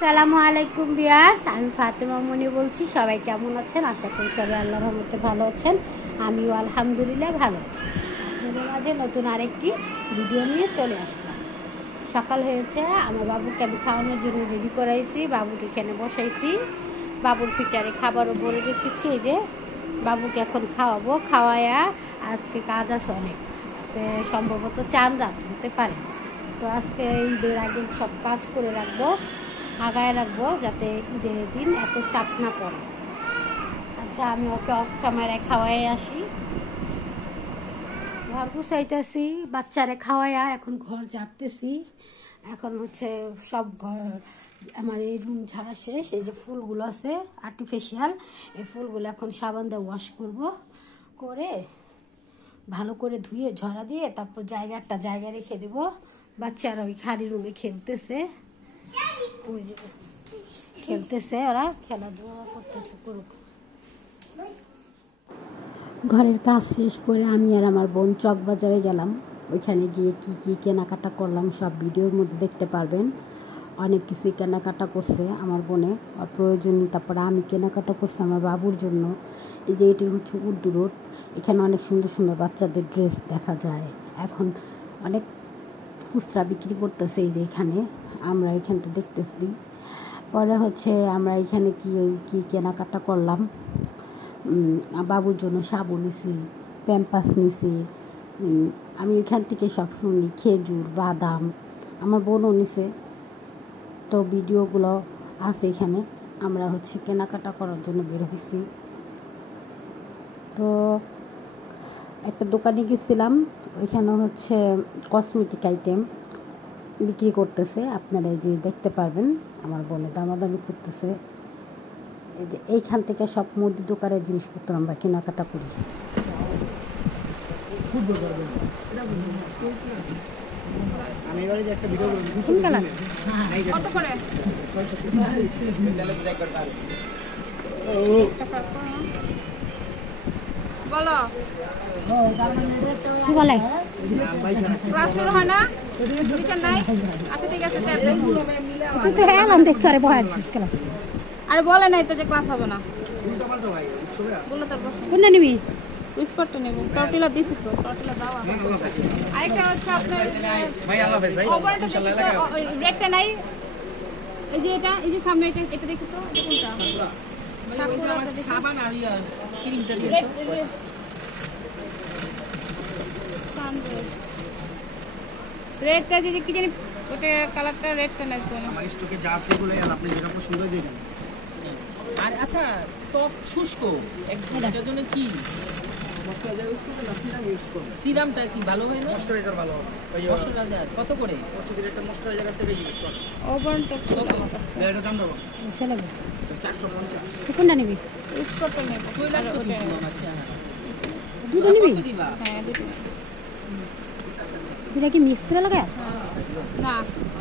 আসসালামু আলাইকুম ভিউয়ার্স, আমি ফাতেমা মনি বলছি। সবাই কেমন আছেন? আশা করি সবাই আল্লাহর রহমতে ভালো আছেন। আমিও আলহামদুলিল্লাহ ভালো আছি। আপনাদের মাঝে নতুন আরেকটি ভিডিও নিয়ে চলে আসলাম। সকাল হয়েছে, আমার বাবুকে আমি খাওয়ানোর জন্য রেডি করাইছি, বাবুকে এখানে বসাইছি, বাবুর ফিটারে খাবারও বলে রেখেছি। এই যে বাবুকে এখন খাওয়াবো, খাওয়ায়া আজকে কাজ আছে অনেক, আজকে সম্ভবত চাঁদ রাত হতে পারে। তো আজকে ঈদের আগে সব কাজ করে রাখবো, আগায় রাখবো, যাতে ঈদের দিন এত চাপ না পড়ে। আচ্ছা, আমি ওকে অফ ক্যামেরায় খাওয়াই আসি। ঘর গুছাইতেছি, বাচ্চারে খাওয়াইয়া এখন ঘর ঝাড়তেছি। এখন হচ্ছে সব ঘর আমার এই রুম ঝাড়া শেষ। এই যে ফুলগুলো আছে আর্টিফিশিয়াল, এই ফুলগুলো এখন সাবান দিয়ে ওয়াশ করব, করে ভালো করে ধুয়ে ঝরা দিয়ে তারপর জায়গায় রেখে দেবো। বাচ্চারা ওই খালি রুমে খেলতেছে, ওই যে খেলতেছে, ওরা খেলাধুলা করতেছে, করুক। ঘরের কাজ শেষ করে আমি আর আমার বোন চকবাজারে গেলাম। ওইখানে গিয়ে কি কি কেনাকাটা করলাম সব ভিডিওর মধ্যে দেখতে পারবেন। অনেক কিছুই কেনাকাটা করছে আমার বোনে আর প্রয়োজনীয়। তারপরে আমি কেনাকাটা করছি আমার বাবুর জন্য। এই যে এটি হচ্ছে উর্দু রোড, এখানে অনেক সুন্দর সুন্দর বাচ্চাদের ড্রেস দেখা যায়। এখন অনেক খুচরা বিক্রি করতেছে। এই যে এখানে আমরা এখানটা দেখতেছি। পরে হচ্ছে আমরা এখানে কি কেনাকাটা করলাম, বাবুর জন্য সাবু নিছি, প্যাম্পাস নিছি। আমি এখান থেকে সব শুনি, খেজুর, বাদাম, আমার বোনও নিছে। তো ভিডিওগুলো আছে এখানে। আমরা হচ্ছে কেনাকাটা করার জন্য বের হয়েছি। তো একটা দোকানে গেছিলাম, ওইখানে হচ্ছে কসমেটিক আইটেম বিক্রি করতেছে। আপনারা এই যে দেখতে পারবেন আমার বোনে দামাদামি করতেছে। এই যে এইখান থেকে সব মুদি দোকানের জিনিসপত্র আমরা কেনাকাটা করি। ক্লাস শুরু হয় না? টিচার নাই? আচ্ছা ঠিক আছে, তুই তো হ্যাঁ দেখতে আরে বহার ক্লাস। আরে বলে নাই তো যে ক্লাস হবে না। বললো তারপর কোনটা নিবি? স্পটটা নেব। টর্টিলা দিছি তো, টর্টিলা দাও। আরেকটা হচ্ছে আপনার ভাই আল্লাহ হাফেজ ভাই, ইনশাআল্লাহ লাগাও। রেডটা নাই, এই যে এটা, এই যে সামনে এটা দেখি তো, এটা কোনটা? ভাই ওই যে আমার সাবান আর ক্রিমটা দিয়ে রেডটা যে কি জানি ওটা কালারটা রেডটা লাগবে না। আমার স্টকে যা আছে এগুলো আপনি যেটা পছন্দ হয় দেখেন। আর আচ্ছা, ত্বক শুষ্ক এটার জন্য কি সিরামটা কি ভালো হয় না? ময়েশ্চারাইজার ভালো হবে। ময়েশ্চারাইজার কত করে? ওষুধের একটা ময়েশ্চারাইজার আছে, এটা ইউজ করুন। ওভারটা ছোট এটা দাম দেবো ছেলেবে 450। কোনটা নিবি? স্পটটা নেব। কইলা তো দিব আচ্ছা। দুটো নিবি? দিবা হ্যাঁ দুটো। দুটা কি মিক্স করে লাগাস? না,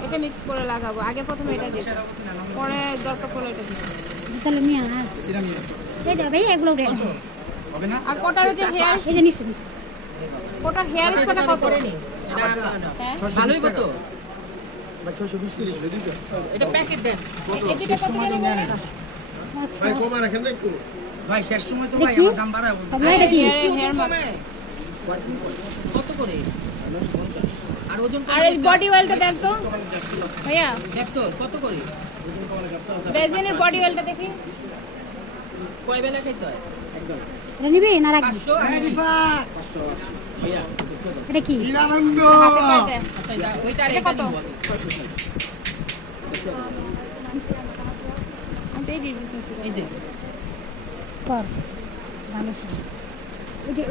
এটা মিক্স করে লাগাবো। আগে প্রথমে এটা দিই, পরে দরকার পড়লে এটা দিই। তাহলে নিয়ে আয়। সিরাম ইউজ করুন, এই যা ভাই, এগুলো উঠে হবে না? আর কোটার যে হেয়ার, এই যে নিচে কোটার হেয়ার স্প্রেটা কত? করে নি এটা হ্যাঁ ভালোই কত? ভাই 620 করে দিন তো। এটা প্যাকেট দেন। এই দুটো কত জানি বলে? ভাই কমা রাখেন না একটু। ভাই শেষ সময় তো ভাই আমার দাম বাড়ায় বলছে। সবাই এটা কি? Hair mask. কত করে? আর ওজন আর এই বডি অয়েলটা দেন তো ভাইয়া, ক্যাপসুল কত করে? বেজিনের বডি অয়েলটা দেখি। কয় বেলা খাইতে হয়? একদম এটা নিবি না রাখবি? 500 হ্যাঁ রিফা, ভাইয়া এটা কি? আনন্দ। হাতে পাইতে আচ্ছা ওইটা এটা কত? নিব। আমি তো এই দিতেছি। এই যে কর ভালো ছিল।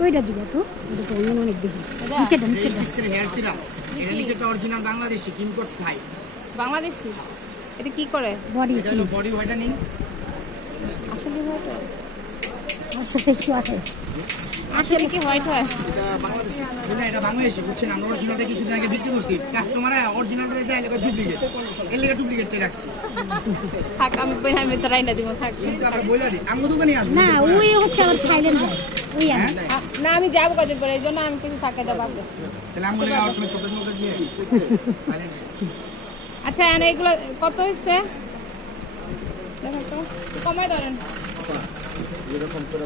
ওইটা দিবে তো, ওইটা তো অন্য অনেক দেখি। এটা? নিচেটা এই মিস্ত্রি হেয়ার সিরাম, এটা নিচেটা অরিজিনাল বাংলাদেশি কিমকোট ভাই। বাংলাদেশি। এটা কি করে? বডি এটা হলো বডি হোয়াইটেনিং। আসলে হোয়াইট হয়? আসলে কি আছে? আসলে কি হোয়াইট হয়? এটা বাংলাদেশি না, এটা বাংলাদেশি বুঝছেন। আমরা অরিজিনালটা কিছুদিন আগে বিক্রি করছি, কাস্টমারে অরিজিনালটা দেয় এলাকা ডুপ্লিকেট, এর লেগে ডুপ্লিকেটটা রাখছি। থাক, আমি তো রাইনা দিব, থাক। কিন্তু আমরা বইলা দিই আমগো দোকানে আসবো না, ওই হচ্ছে আমার থাইল্যান্ড যায় ওই আর না, আমি যাবো কদিন পরে, এই জন্য আমি কিছু থাকে দেবো। তাহলে আমগো লেগে আর তুমি চকলেট মকলেট নিয়ে আচ্ছা, এগুলো কত হচ্ছে? তো কমায় ধরেন এরকম করে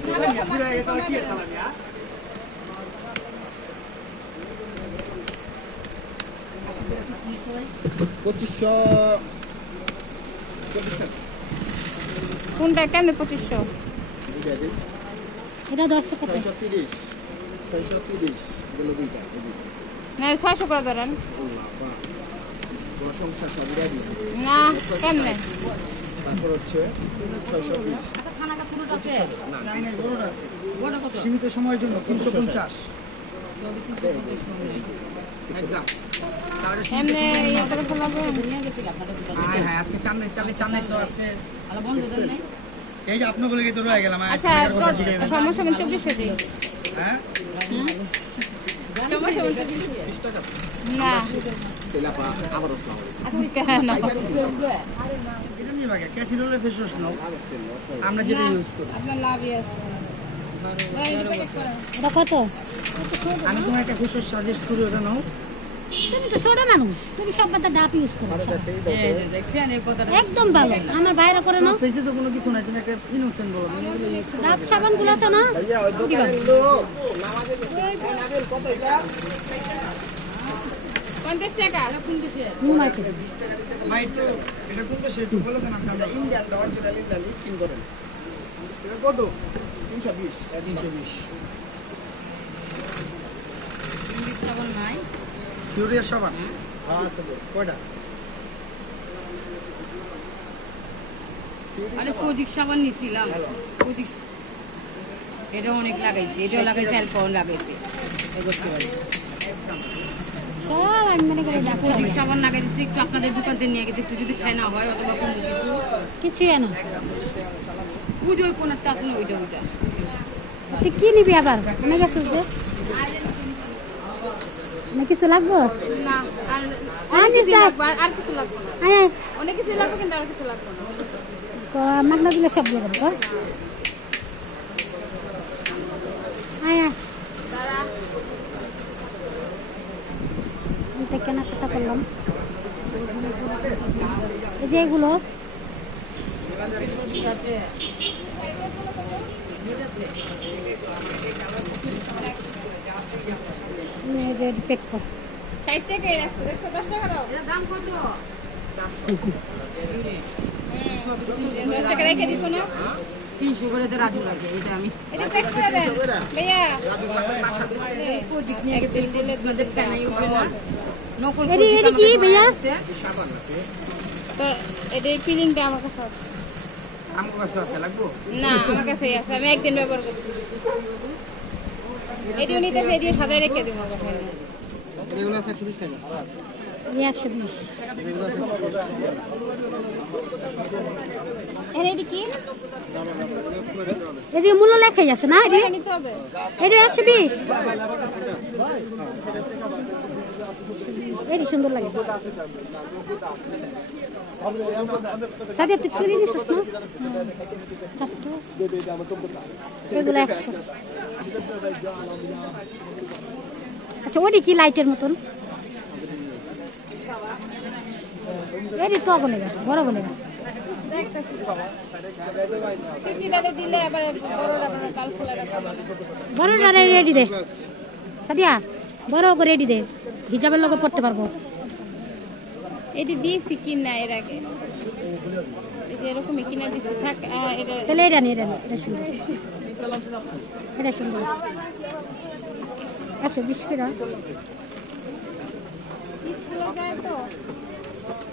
পঁচিশশো কোনটা কেন 2500 এটা 10 কত 630 গেল দুইটা না 600 করে ধরেন প্রশংসা সব রেডি না কেমনে তারপর হচ্ছে 620 সীমিত সময়ের জন্য 350 একদম এমনি ইয়ে করে ফেলাবে হ্যাঁ হ্যাঁ আজকে চান নাই তো আজকে এই যে আপনার বলে তো রয়ে গেলাম আচ্ছা সমস্যা 2400 দিই হ্যাঁ সমস্যা 2400 না তেলাপা আবার আসলাম আজকে কেন এটা নিয়ে ভাগে ক্যাথিরলের ফেস ওয়াশ নাও আমরা যেটা ইউজ করি আপনার লাভই আছে এটা কত আমি তোমার একটা ফেস ওয়াশ সাজেস্ট করি ওটা নাও তুমি তো ছোট মানুষ তুমি সব কথা ডাব ইউজ করো একদম ভালো আমার বাইরে করে নাও ফেসে তো কোনো কিছু নাই তুমি একটা ইনোসেন্ট বলো তুমি এগুলো ইউজ ডাব সাবান গুলো আছে না ভাইয়া ওই দোকানে লোক নামাজে নাবেল কত এটা 50 টাকা কোন দেশে নিউ মার্কেট ভাই তো এটা কোন দেশে একটু বলে দেন আপনারা ইন্ডিয়ান অরিজিনাল ইন্ডিয়ান স্কিন করেন এটা কত 320 320 ইংলিশ সাবান নাই ফিউরিয়াস সাবান হ্যাঁ আছে কয়টা আরে কোজিক সাবান নিছিলাম কোজিক এটা অনেক লাগাইছে এটাও লাগাইছে অ্যালকোহল লাগাইছে এই করতে পারি সব আমি মনে করি ডাব কোজিক সাবান লাগাই দিচ্ছি একটু আপনাদের দোকান থেকে নিয়ে গেছি একটু যদি খাই না হয় অথবা কোনো কিছু কিছু না পুজো ওই কোনটা আছে না ওইটা ওইটা তুই কি নিবি আবার অনেক আছে যে না কিছু লাগবে না আর আর অনেক কিছু কিছু লাগবে আর কিছু লাগবে না আয় অনেক কিছু লাগবে কিন্তু আর কিছু লাগবে না মাগনা দিলে সব লাগবে তো আয় এটা কেনাকাটা করলাম এই যে এগুলো প্যাক কর 60 টাকাই রাখছে দেখছো 10 টাকা দাও এর দাম কত 10 টাকা রেখে দিছো না 300 করে তো রাজু লাগে এটা আমি এটা প্যাক করে দেন ভাইয়া কোজিক নিয়ে গেছি দিলে আপনাদের টানাই উঠবে না নকল এডি এডি কি ভাইয়া তো এটার ফিলিংটা আমার কাছে আছে আমার কাছে আছে লাগবো না আমার কাছেই আছে আমি একদিন ব্যবহার করছি এটিও নিতে এটিও সাজায় রেখে দিব আমার ভাই এগুলো আছে 120 টাকা 120 এটি কি এই যে মূল্য লেখাই আছে না এডি এটা নিতে হবে এডি 120 এডি সুন্দর লাগে সাথে তুই চুরি নিছিস না চারটো এগুলো 100 আচ্ছা ওডি কি লাইটের মতন এডি তো গনে বড় গনে চিচিটাতে দিলে আবার বড়রা আপনারা কাল খোলা রাখবেন বড়টা রেডি দে সাদিয়া বড় করে রেডি দে হিজাবের লগে পড়তে পারবো এটি দিয়েছি কিনা এর আগে এই যে এরকমই কিনা দিচ্ছি থাক এটা তাহলে এটা নিয়ে এটা সুন্দর এটা সুন্দর 120 টাকা স্কুলে যায় তো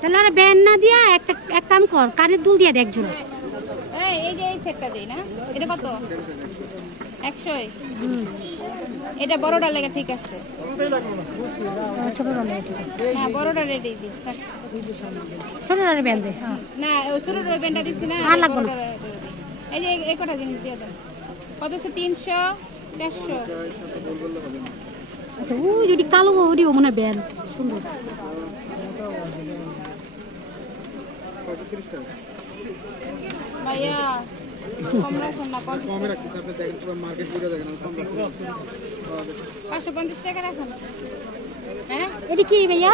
তাহলে আর ব্যান না দিয়া একটা এক কাম কর কানের দুল দিয়ে দে এক জোড়া এই যে এই সেটটা দেই না এটা কত 100 এটা বড়টা লেগে ঠিক আছে ছোটটা লাগে ঠিক আছে হ্যাঁ বড়টা রেডি দি থাক। ছোটটা ব্যান দে না ওই ছোট রইবেনটা দিচ্ছি না আর লাগবে না। বড়টা দিয়ে দিই। এই যে এই কটা জিনিস দিয়ে দেন কত হচ্ছে 300 400 আচ্ছা ওই যদি কালো ওডি ও মনে ব্যান সুন্দর 35 টাকা ভাইয়া কম রাখুন না কমে রাখতেছি আপনি দেখেন পুরো মার্কেট ঘুরে দেখেন আমি কম রাখছি 550 টাকা রাখুন হ্যাঁ এডি কি ভাইয়া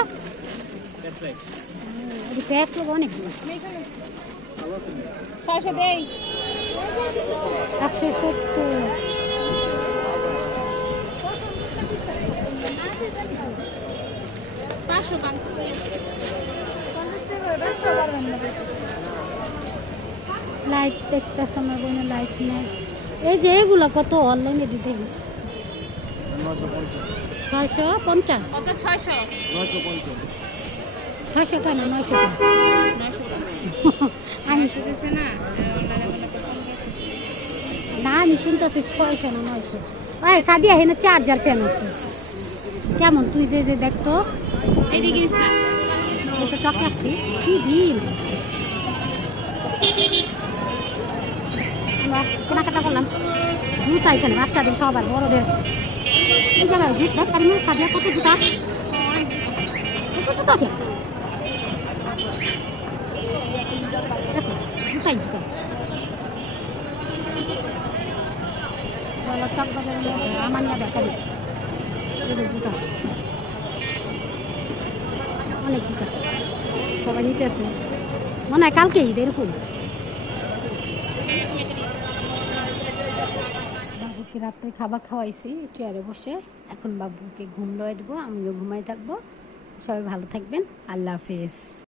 এডি প্যাক লোক অনেক ভালো আছেন 600 দেই 170 500 500 দেই লাইট দেখতেছ আমার বোনের লাইট নেই এই যে এগুলো কত অনলাইনে দিতে 650 কত 600 600 কেন 900 টাকা 900 আমি দিছে না অনলাইনে বলে তো 1500 না আমি শুনতেছি 600 না 900 ওই সাদিয়া এখানে চার্জার ফ্যান আছে কেমন তুই যে যে দেখতো এদিকে ইসা এটা চকে আসছি কি ভিড় কেনাকাটা করলাম জুতা এখানে বাচ্চাদের সবার বড়দের এই জায়গায় জুত দেখ কারিমা সাদিয়া কত জুতা কত জুতা কে জুতাই জুতা বলো চক বাজারের মধ্যে আমার না বেকারি জুতা অনেক জুতা সবাই নিতেছে মনে হয় কালকে ঈদ এরকম বাবুকে রাত্রে খাবার খাওয়াইছি চেয়ারে বসে এখন বাবুকে ঘুম লয়ে দেবো আমিও ঘুমাই থাকবো সবাই ভালো থাকবেন আল্লাহ হাফেজ